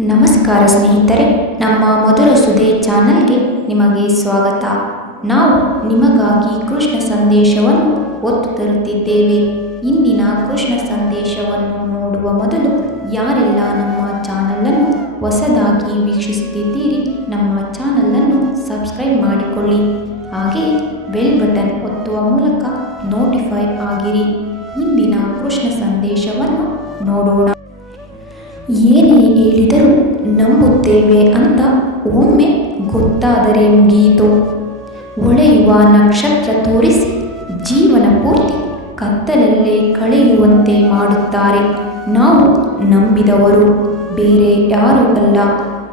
ನಮಸ್ಕಾರ ಸ್ನೇಹಿತರೆ, ನಮ್ಮ ಮಧುರ ಸುಧೆ ಚಾನಲ್ಗೆ ನಿಮಗೆ ಸ್ವಾಗತ. ನಾವು ನಿಮಗಾಗಿ ಕೃಷ್ಣ ಸಂದೇಶವನ್ನು ಹೊತ್ತು ತರುತ್ತಿದ್ದೇವೆ. ಇಂದಿನ ಕೃಷ್ಣ ಸಂದೇಶವನ್ನು ನೋಡುವ ಮೊದಲು ಯಾರೆಲ್ಲ ನಮ್ಮ ಚಾನಲನ್ನು ಹೊಸದಾಗಿ ವೀಕ್ಷಿಸುತ್ತಿದ್ದೀರಿ, ನಮ್ಮ ಚಾನಲನ್ನು ಸಬ್ಸ್ಕ್ರೈಬ್ ಮಾಡಿಕೊಳ್ಳಿ. ಹಾಗೆಯೇ ಬೆಲ್ ಬಟನ್ ಒತ್ತುವ ಮೂಲಕ ನೋಟಿಫೈ ಆಗಿರಿ. ಇಂದಿನ ಕೃಷ್ಣ ಸಂದೇಶವನ್ನು ನೋಡೋಣ. ಏನೇ ಹೇಳಿದರೂ ನಂಬುತ್ತೇವೆ ಅಂತ ಒಮ್ಮೆ ಗೊತ್ತಾದರೆ ಮುಗಿಯಿತು. ಹೊಳೆಯುವ ನಕ್ಷತ್ರ ತೋರಿಸಿ ಜೀವನ ಪೂರ್ತಿ ಕತ್ತಲಲ್ಲೇ ಕಳೆಯುವಂತೆ ಮಾಡುತ್ತಾರೆ. ನಾವು ನಂಬಿದವರು ಬೇರೆ ಯಾರೂ ಅಲ್ಲ.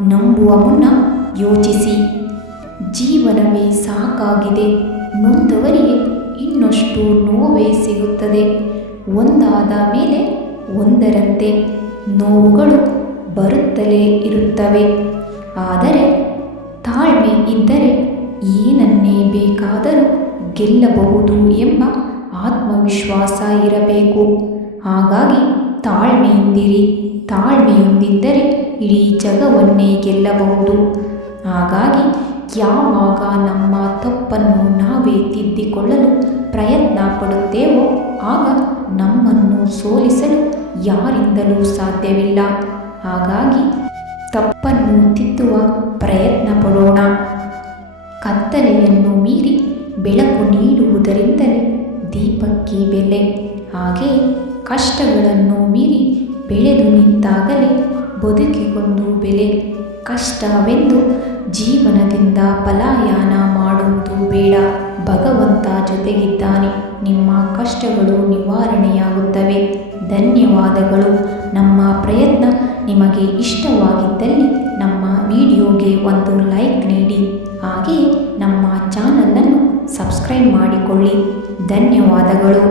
ನಂಬುವ ಮುನ್ನ ಯೋಚಿಸಿ. ಜೀವನವೇ ಸಾಕಾಗಿದೆ. ನೊಂದವರಿಗೆ ಇನ್ನಷ್ಟು ನೋವೇ ಸಿಗುತ್ತದೆ. ಒಂದಾದ ಮೇಲೆ ಒಂದರಂತೆ ನೋವುಗಳು ಬರುತ್ತಲೇ ಇರುತ್ತವೆ. ಆದರೆ ತಾಳ್ಮೆ ಇದ್ದರೆ ಏನನ್ನೇ ಬೇಕಾದರೂ ಗೆಲ್ಲಬಹುದು ಎಂಬ ಆತ್ಮವಿಶ್ವಾಸ ಇರಬೇಕು. ಹಾಗಾಗಿ ತಾಳ್ಮೆಯಿಂದಿರಿ. ತಾಳ್ಮೆಯೊಂದಿದ್ದರೆ ಇಡೀ ಜಗವನ್ನೇ ಗೆಲ್ಲಬಹುದು. ಹಾಗಾಗಿ ಯಾವಾಗ ನಮ್ಮ ತಪ್ಪನ್ನು ನಾವೇ ತಿದ್ದಿಕೊಳ್ಳಲು ಪ್ರಯತ್ನ ಪಡುತ್ತೇವೋ ಆಗ ನಮ್ಮನ್ನು ಸೋಲಿಸಲು ಯಾರಿಂದಲೂ ಸಾಧ್ಯವಿಲ್ಲ. ಹಾಗಾಗಿ ತಪ್ಪನ್ನು ತಿದ್ದುವ ಪ್ರಯತ್ನ ಪಡೋಣ. ಕತ್ತಲೆಯನ್ನು ಮೀರಿ ಬೆಳಕು ನೀಡುವುದರಿಂದಲೇ ದೀಪಕ್ಕೆ ಬೆಲೆ. ಹಾಗೆಯೇ ಕಷ್ಟಗಳನ್ನು ಮೀರಿ ಬೆಳೆದು ನಿಂತಾಗಲೇ ಬದುಕಿಗೊಂದು ಬೆಲೆ. ಕಷ್ಟವೆಂದು ಜೀವನದಿಂದ ಪಲಾಯನ ಮಾಡುವುದು ಬೇಡ. ಭಗವಂತ ಜೊತೆಗಿದ್ದಾನೆ. ನಿಮ್ಮ ಕಷ್ಟಗಳು ನಿವಾರಣೆಯಾಗುತ್ತವೆ. ಧನ್ಯವಾದಗಳು. ನಮ್ಮ ಪ್ರಯತ್ನ ನಿಮಗೆ ಇಷ್ಟವಾಗಿದ್ದಲ್ಲಿ ನಮ್ಮ ವಿಡಿಯೋಗೆ ಒಂದು ಲೈಕ್ ನೀಡಿ. ಹಾಗೆಯೇ ನಮ್ಮ ಚಾನಲನ್ನು ಸಬ್ಸ್ಕ್ರೈಬ್ ಮಾಡಿಕೊಳ್ಳಿ. ಧನ್ಯವಾದಗಳು.